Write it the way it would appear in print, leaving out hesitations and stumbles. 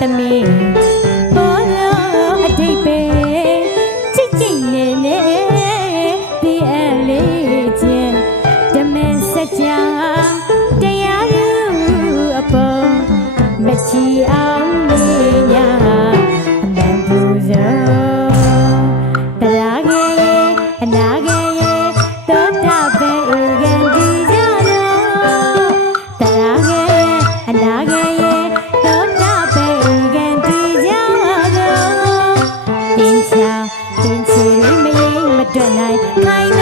သမီးဘောရောအတိတ်ပဲချစ်ချစ်နေနေဒီအလေးချင်းဓမ္မစကြာတရားသူအပေါ်မချီအောင်လေးညာအမှန်ပူဇော်တရားခဲ့ရဲ့အနာခဲ့ရဲ့သောတာပန်ဧကန်ဒီကြတော့တရားခဲ့ရဲ့အနာခဲ့ရဲ့သောတာပန်ဧကန်ဒီကြတော့တင်းချေမရင်မတွက်နိုင်ခိုင်